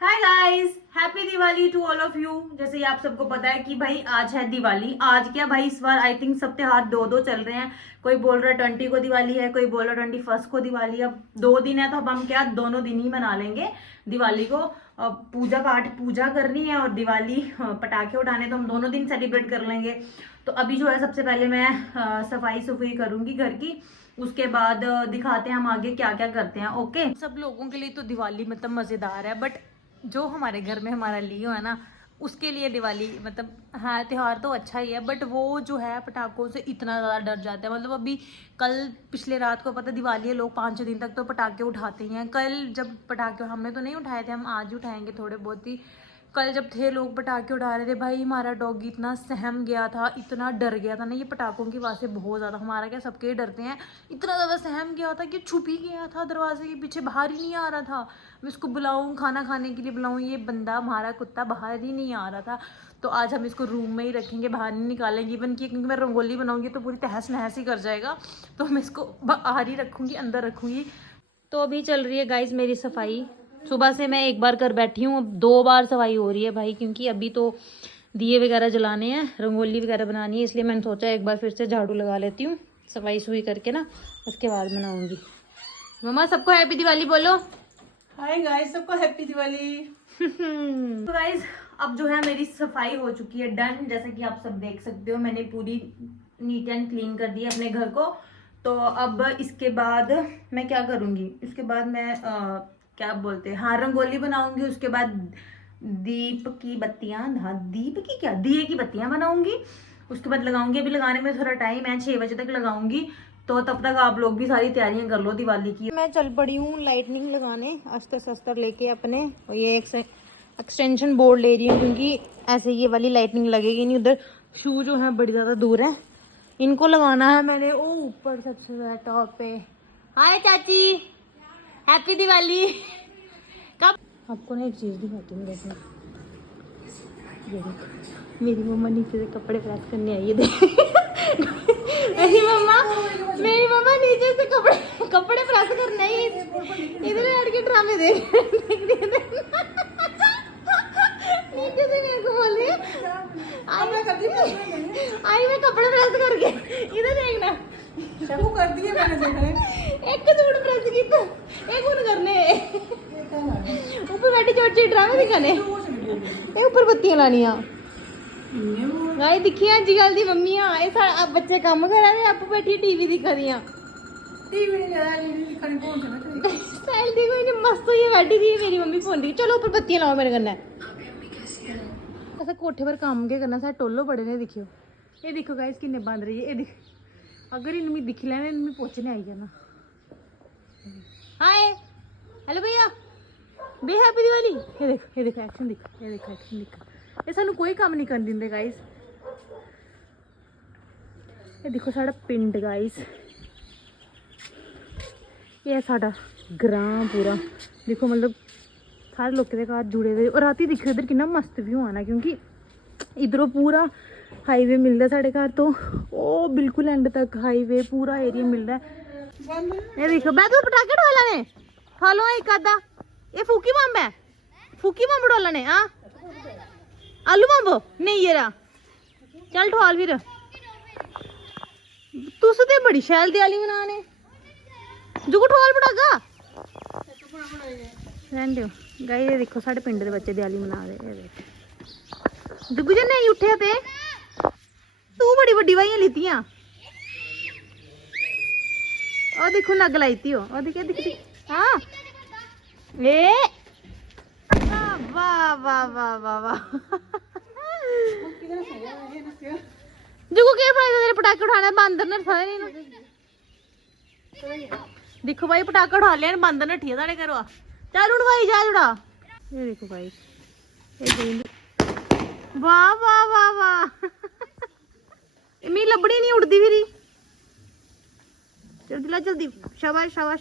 Hi guys, happy Diwali to all of you. जैसे ही आप सबको पता है कि भाई आज है दिवाली। आज क्या भाई, इस बार आई थिंक सब त्योहार दो दो चल रहे हैं। कोई बोल रहा है 20 को दिवाली है, कोई बोल रहा है 21 को दिवाली है। अब 2 दिन है तो अब हम क्या दोनों दिन ही मना लेंगे दिवाली को। अब पूजा करनी है और दिवाली पटाखे उठाने, तो हम दोनों दिन सेलिब्रेट कर लेंगे। तो अभी जो है सबसे पहले मैं सफाई सफाई करूंगी घर की। उसके बाद दिखाते हैं हम आगे क्या क्या करते हैं। ओके, सब लोगों के लिए तो दिवाली मतलब मजेदार है, बट जो हमारे घर में हमारा लियो है ना, उसके लिए दिवाली मतलब हाँ त्योहार तो अच्छा ही है, बट वो जो है पटाखों से इतना ज़्यादा डर जाता है। मतलब अभी कल पिछले रात को पता दिवाली है, लोग 5-6 दिन तक तो पटाखे उठाते ही हैं। कल जब पटाखे हमने तो नहीं उठाए थे, हम आज ही उठाएंगे थोड़े बहुत ही। कल जब थे लोग पटाखे उठा रहे थे, भाई हमारा डॉगी इतना सहम गया था, इतना डर गया था ना ये पटाखों की आवाज़ से बहुत ज़्यादा। हमारा क्या सबके ही डरते हैं, इतना ज़्यादा सहम गया था कि छुप ही गया था दरवाजे के पीछे, बाहर ही नहीं आ रहा था। मैं इसको बुलाऊं, खाना खाने के लिए बुलाऊं, ये बंदा हमारा कुत्ता बाहर ही नहीं आ रहा था। तो आज हम इसको रूम में ही रखेंगे, बाहर नहीं निकालेंगे इवन कि, क्योंकि मैं रंगोली बनाऊंगी तो पूरी तहस नहस ही कर जाएगा। तो मैं इसको बाहर ही रखूंगी, अंदर रखूंगी। तो अभी चल रही है गाइज मेरी सफाई। सुबह से मैं एक बार कर बैठी हूँ, अब 2 बार सफाई हो रही है भाई, क्योंकि अभी तो दिए वगैरह जलाने हैं, रंगोली वगैरह बनानी है, इसलिए मैंने सोचा एक बार फिर से झाड़ू लगा लेती हूँ, सफाई सुई करके ना उसके बाद बनाऊंगी। मम्मा सबको हैप्पी दिवाली बोलो। हाय गाइस, सबको हैप्पी दिवाली। तो गाइज अब जो है मेरी सफाई हो चुकी है डन। जैसा कि आप सब देख सकते हो, मैंने पूरी नीट एंड क्लीन कर दी है अपने घर को। तो अब इसके बाद मैं क्या करूंगी, इसके बाद मैं क्या बोलते हैं, हाँ रंगोली बनाऊंगी। उसके बाद दीप की बत्तियां, हाँ दीप की क्या, दिए की बत्तियां बनाऊंगी। उसके बाद लगाऊंगी, अभी लगाने में थोड़ा टाइम है, 6 बजे तक लगाऊंगी। तो तब तक आप लोग भी सारी तैयारियां कर लो दिवाली की। मैं चल पड़ी हूँ लाइटनिंग लगाने, अस्तर शस्त्र लेके अपने। और ये एक्सटेंशन बोर्ड ले रही हूँ, क्योंकि ऐसे ये वाली लाइटनिंग लगेगी नहीं। उधर शू जो है बड़ी ज़्यादा दूर है, इनको लगाना है मैंने। ओ ऊपर सबसे टॉप पे। हाय चाची, हैप्पी दिवाली। कब आपको ना एक चीज़ दिखाती हूँ, देखो ये देखो, मेरी मम्मा नीचे से कपड़े प्रेस करने आई है। देख मेरी मम्मा नीचे से कपड़े प्रेस करने आई। इधर बैठ के ड्रामे देख नीचे से मेरे को बोल रही है आई मैं कपड़े प्रेस करके। इधर देखना, शबू कर दिए मैंने, देखा एक सूट प्रेस की तो एक उन करने ऊपर बैठी छोटी ड्रामे दिखाने, ये ऊपर बत्तियां लानियां। गाई दिखियां अजकल दी मम्मियां, ये बच्चे काम करा रहे, आप बैठी टीवी दिखा दियां। टीवी नहीं लगा, लीडी दिखाने कौन सा स्टाइल दी कोई नहीं, मस्त हुई बैठी थी मेरी मम्मी फोन दी। चलो ऊपर बत्तियां लाओ मेरे कन्ने। ऐसा कोठे पर काम के करना, सारे टोलो बड़े ने दिखियो। ये देखो गाइस किन्ने बंद रही है, ये देख, अगर इनमें दिख लेना इनमें पहुंचने आई जाना। हाय हेलो भैया, बे हैप्पी दिवाली। ये देखो एक्शन दिखा, ये देखो एक्शन दिखा। ये सानू कोई काम नहीं कर देंगे गाइस। ये देखो साड़ा पिंड गाइस, ये साड़ा ग्रां पूरा देखो, मतलब सारे लोगों के घर जुड़े हुए। और राती दिखो इधर कितना मस्त व्यू आना, क्योंकि इधरों पूरा हाईवे मिलता है साढ़े घर तो, ओ बिल्कुल एंड तक हाईवे पूरा एरिया मिल रहा है। ये देखो मैं तो पटाखे डाला ने फालो एक आधा, ये फूकी बम है, फूकी बम डाला ने। हाँ आलू बम नहीं ये रहा, चल ठवाल फिर। तुस ते बड़ी शैल दिवाली मनाने जुगू ठवाल पटाखा रहंदे हो गाइस। ये देखो साढ़े पिंड दे बच्चे दिवाली मना रहे। जुगू जी नहीं उठे ते तू बड़ी बड़ी वाइयां लीतियां। और देखो नग लाई थी, और दिख दिख। हाँ ए वाह वाह वाह वाह वाह। जुगू क्या फायदा तेरे पटाखे उठाने, बांदर ने सारे ना। देखो भाई पटाखा उठा लिया, बांदर ने ठिया साढ़े घरों। चल उड़ भाई जा उड़ा। ये देखो भाई, वाह वाह वाह वाह। मेरी लबड़ी नहीं उड़ती फिरी, जल्दी ला जल्दी, शाबाश शाबाश।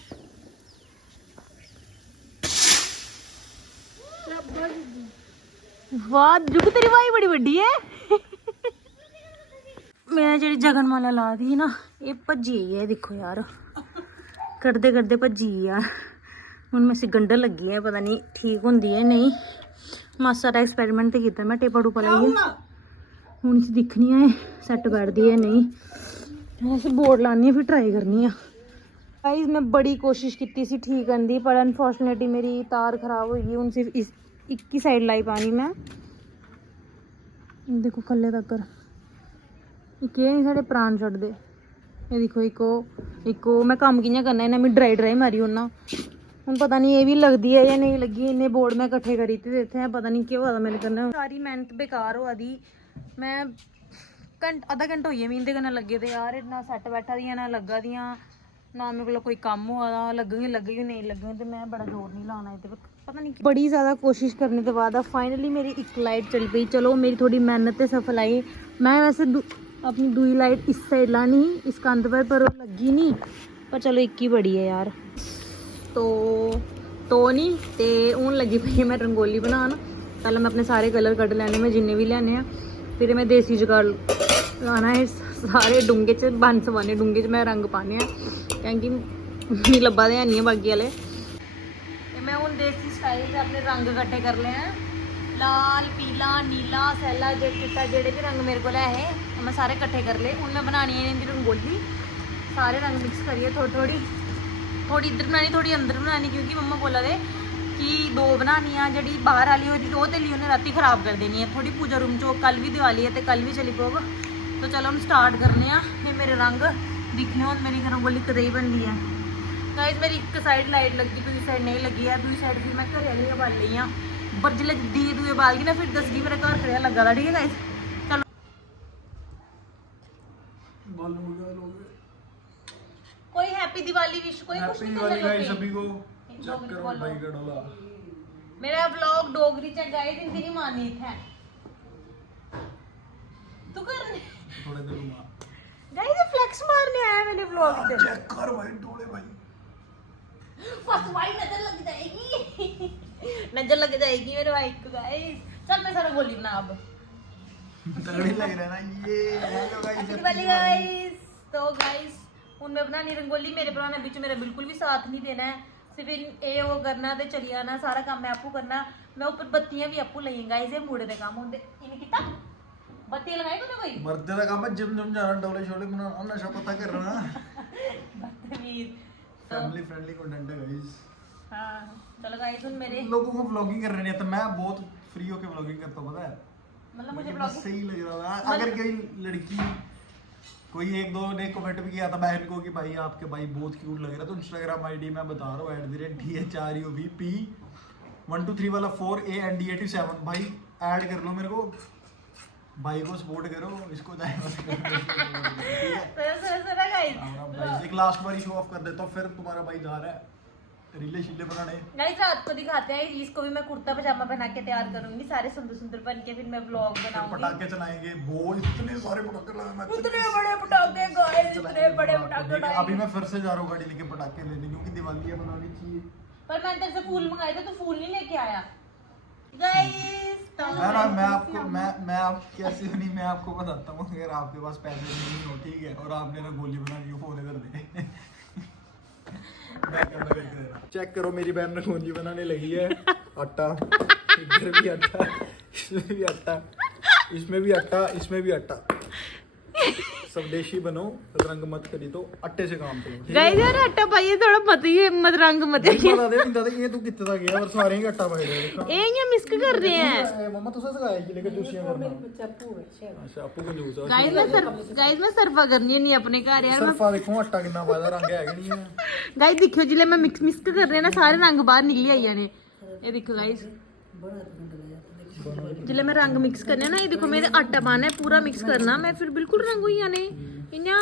वाह जुग तेरी भाई बड़ी बड़ी है। मैं जी जगनमाला ला दी ना, ये भजी है, देखो यार करदे करदे भजी यार। ਹੁਣ ਮੈਂ ਗੰਢ ਲੱਗੀ ਹੈ, ਪਤਾ ਨਹੀਂ ਠੀਕ ਹੁੰਦੀ ਹੈ ਨਹੀਂ। ਮਾਸਾ ਦਾ ਐਕਸਪੈਰੀਮੈਂਟ ਤੇ ਕੀਤਾ ਮੈਂ, ਟੇਪਾ ਟੂਪਾ ਲਾਈਏ। ਹੁਣ ਇਸ ਦਿਖਣੀ ਹੈ ਸੈੱਟ ਬੈਠਦੀ ਹੈ ਨਹੀਂ। ਵੈਸੇ ਬੋਰਡ ਲਾਣੀ ਹੈ, ਫਿਰ ਟਰਾਈ ਕਰਨੀ ਆ। गाइस मैं बड़ी कोशिश की सी ठीक करने दी, पर अनफॉर्चुनेटली मेरी तार खराब हो गई। हूँ सिर्फ इस एक ही साइड लाई पानी मैं देखो खले तक एक नहीं साढ़े प्राण छड्डदे। ये देखो एक मैं कम कि'यां करना, इन्हें मैं ड्राई मारी ओड़ना। हूँ पता नहीं ये भी लगती है या नहीं लगी। इन्ने बोर्ड मैं कट्ठे करी दित्ते इत्थे, पता नहीं क्या होया मेरे कन्नै। सारी मेहनत बेकार होआ दी। मैं आधा घंटा होई गेआ मी इंदे कन्नै लग्गे दे यार। ना सैट बैठा दियां ना लग्गा दियां, ना मेरे को कोई कम हुआ दा। लग्गेगी नहीं लग्गेगी, तो मैं बड़ा जोर नहीं लाना इहदे पर। पता नहीं बड़ी ज़्यादा कोशिश करने के बाद फाइनली मेरी एक लाइट चल पई। चलो मेरी थोड़ी मेहनत से सफल आई। मैं वैसे अपनी दूई लाइट इस साइड लानी इस कंध पर लगी नहीं, पर चलो एक ही बड़ी है यार। तो नहीं ते हूँ लगी पई मैं रंगोली बनान। पहले मैं अपने सारे कलर कड्ढ लैने, मैं जिन्ने भी लैने आ। फिर मैं देसी जुगाड़ लाना है, सारे डूंगे च बन सवाने डूंगे च मैं रंग पाने क्योंकि मिगी लब्भा दे नहीं है बाकी वाले। मैं हूँ देसी स्टाइल से अपने रंग इकट्ठे कर ले हैं, लाल पीला नीला सैला चिट्टा जेड़े भी रंग मेरे को है मैं सारे इकट्ठे कर ले। हूँ मैं बनानी है इनकी रंगोली, सारे रंग मिक्स करिए थोड़ी इधर बनानी थोड़ी अंदर बनानी, क्योंकि मम्मा बोला दे कि दो बनानी आ। जी बाहर वाली होती वो तेली उन्हें राती खराब कर देनी है। थोड़ी पूजा रूम चो कल भी दिवाली है तो कल भी चली पोग। तो चलो हम स्टार्ट करने ये मेरे रंग दिखने हो मेरी रंगोली कदे ही बनती है। गाइस मेरी एक साइड लाइट लगी, दूसरी साइड नहीं लगी है। दूसरी साइड फिर मैं घर वाली बाल ली हाँ, पर जिले दूए बाल गई ना फिर दसगी मेरा घर खड़ा लगा था। ठीक है गाइस चलो कोई हैप्पी दिवाली विश कोई कुछ नहीं करना सभी को। चेक करो भाई का डोला मेरा व्लॉग डोगरी च गाइस हिंदी नहीं मानी है तू कर थोड़े देर में गाइस फ्लेक्स मारने आया मैंने व्लॉग पे। चेक कर भाई डोले भाई, बस भाई नजर लग जाएगी नजर लग जाएगी मेरे भाई को। गाइस चल मैं सारा बोली बना अब तगड़ी लग रहा है ना ये। हेलो गाइस गाइस तो गाइस हूँ मैं बनानी रंगोली। मेरे भरा ने बिच मेरा बिल्कुल भी साथ नहीं देना है, सिर्फ ये वो करना ते चली आना, सारा काम मैं आपू करना। मैं ऊपर बत्तियां भी आपू लई गाइस, ये मुड़े दे काम होंदे इन्हें किता बत्ती लगाई तूने कोई मर्दे दा काम है। जिम जाना डोले छोले बनाना नशा पता करना बदतमीज फैमिली फ्रेंडली कंटेंट है गाइस। हां चलो गाइस हुन मेरे लोगों को व्लॉगिंग कर रहे हैं तो मैं बहुत फ्री होके व्लॉगिंग करता हूं, पता है मतलब मुझे व्लॉगिंग सही लग रहा है। अगर कोई लड़की कोई एक दो ने कमेंट भी किया था बहन को कि भाई आपके भाई बहुत क्यूट लग रहा है, तो इंस्टाग्राम आईडी मैं बता रहा हूँ @DHRUVP 123 वाला 4AND87 भाई ऐड कर लो मेरे को, भाई को सपोर्ट करो इसको भाई एक लास्ट बार शो ऑफ कर देता हूँ, फिर तुम्हारा भाई जा रहा है रीले शीले बनाने। गाइस रात को दिखाते हैं, इसको भी मैं कुर्ता पजामा पहना के तैयार करूंगी, सारे सुंदर सुंदर बन के फिर मैं व्लॉग बनाऊंगी। पटाखे चलाएंगे वो इतने सारे पटाखे लगाए, इतने बड़े पटाखे गाइस इतने बड़े पटाखे। अभी मैं फिर से जा रहा हूँ गाड़ी लेके पटाखे लेने, क्योंकि दिवाली बनानी चाहिए। पर मैं तेरे से फूल मंगाए थे तो फूल नहीं लेके आया गाइस। मैं आप कैसे नहीं मैं आपको बताता हूँ, अगर आपके पास पैसे नहीं हो ठीक है और आपने ना गोली बना दी फोन कर दे चेक करो मेरी बहन रंगोली बनाने लगी है। आटा इधर भी आटा, इसमें भी आटा, इसमें भी आटा, इसमें भी आटा। सब देशी बनो, रंग मत करी तो आटे से काम करो गाइस। यार आटा पाइए थोड़ा मत ही मत रंग मत बता दे इंदा दे ये तू कित्ते दा गया और सारे ही आटा पाए दे ये मिक्स कर रहे हैं। मम्मा तुसे सिखाया कि लेके जूसियां करना चापू है। अच्छा आपू को जूस गाइस मैं सर्फा करनी नहीं अपने घर यार। सर्फा देखो आटा कितना पाया रंग है कि नहीं है गाइस। देखियो जिले मैं मिक्स कर रहे ना सारे रंग बाहर निकल आई जाने। ये देखो गाइस जिले मैं रंग मिक्स करने ना, ये देखो मेरे आटा पाना है पूरा मिक्स करना, मैं फिर बिल्कुल रंग होई जाने इन्या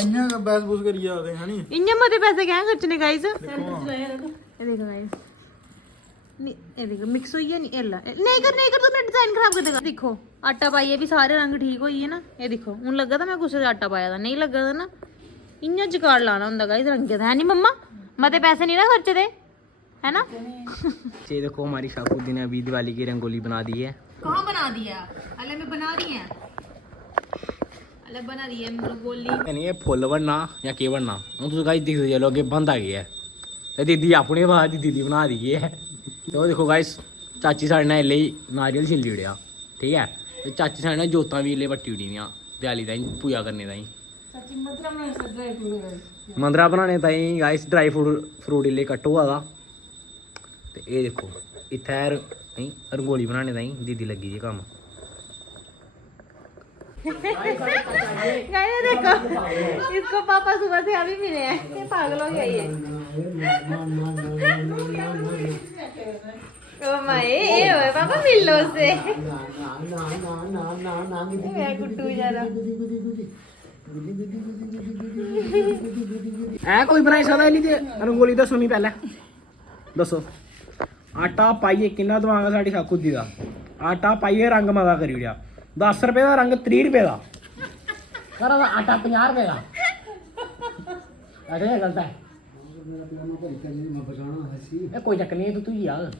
इन्या बस बस करी जाते हैं नहीं इन्या मते पैसे क्या खर्चने गाइस। ये देखो गाइस ये देखो मिक्स होई है नहीं एला नहीं कर तो मैं डिजाइन खराब कर देगा। देखो आटा पाइए भी सारे रंग ठीक होई है ना। ये देखो हुन लगा था मैं कुछ आटा पाया था, नहीं लगा था ना। इन्या जुगाड़ लाना हुंदा गाइस रंगे दा है नहीं मम्मा, मते पैसे नहीं ना खर्चे दे है ना। ये देखो हमारी शाकुद्दीन ने अभी दिवाली की रंगोली बना दी है। कहाँ बना दिया? अले में बना रही है, अले बना रही है रंगोली। नहीं ये फुल बनना या के बनना हूँ तुम गाइस दिख चलो अगे बंद आ गया है ਤੇ ਦੀਦੀ ਆਪਣੇ ਬਾਅਦ ਦੀ ਦੀਦੀ ਬਣਾ ਦਈਏ ਤੇ ਉਹ ਦੇਖੋ ਗਾਇਸ ਚਾਚੀ ਸਾਡੇ ਨਾਲ ਲਈ ਨਾਰੀਅਲ ਛਿੱਲੀ ਉੜਿਆ ਠੀਕ ਹੈ ਤੇ ਚਾਚੀ ਸਾਡੇ ਨਾਲ ਜੋਤਾਂ ਵੀ ਲੈ ਵੱਟੀ ਉੜੀਆਂ ਦਿਵਾਲੀ ਦਾ ਪੂਜਾ ਕਰਨੇ ਦਾ ਚਾਚੀ ਮਤਲਬ ਮੈਂ ਸੱਜਾ ਹੀ ਪੂਰਾ ਮੰਦਰਾ ਬਣਾਉਣੇ ਤਾਈ ਗਾਇਸ ਡਰਾਈ ਫਰੂਟ ਲੈ ਕੱਟੋ ਆਦਾ ਤੇ ਇਹ ਦੇਖੋ ਇੱਥੇ ਨਹੀਂ ਰੰਗੋਲੀ ਬਣਾਉਣੇ ਤਾਈ ਦੀਦੀ ਲੱਗੀ ਜੀ ਕੰਮ गाइस देखो इसको पापा सुबह से अभी मिले हैं ये पागल हो गया ये ओ माए ए ओए पापा मिल लो उससे मेरा गुड्डू बेचारा ਐ ਕੋਈ ਬਣਾਈ ਸਕਦਾ ਨਹੀਂ ਤੇ ਰੰਗੋਲੀ ਦੱਸੋ ਨਹੀਂ ਪਹਿਲਾਂ ਦੱਸੋ ਆਟਾ ਪਾਈਏ ਕਿੰਨਾ ਦਵਾਂਗਾ ਸਾਡੀ ਸਾਕੂਦੀ ਦਾ ਆਟਾ ਪਾਈਏ ਰੰਗ ਮਗਾ ਕਰੀ ਉੜਿਆ 10 ਰੁਪਏ ਦਾ ਰੰਗ 30 ਰੁਪਏ ਦਾ ਕਰਾ ਦਾ ਆਟਾ 50 ਰੁਪਏ ਦਾ ਅਰੇ ਗਲਤ ਹੈ ਇਹ ਕੋਈ ਚੱਕਰ ਨਹੀਂ ਤੂੰ ਯਾਰ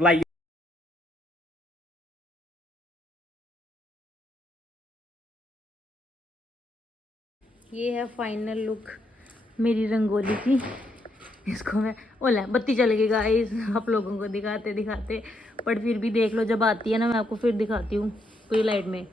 ਲਾਈ ये है फाइनल लुक मेरी रंगोली की इसको मैं ओला बत्ती चल गई गाइस आप लोगों को दिखाते दिखाते बट फिर भी देख लो जब आती है ना मैं आपको फिर दिखाती हूँ पूरी लाइट में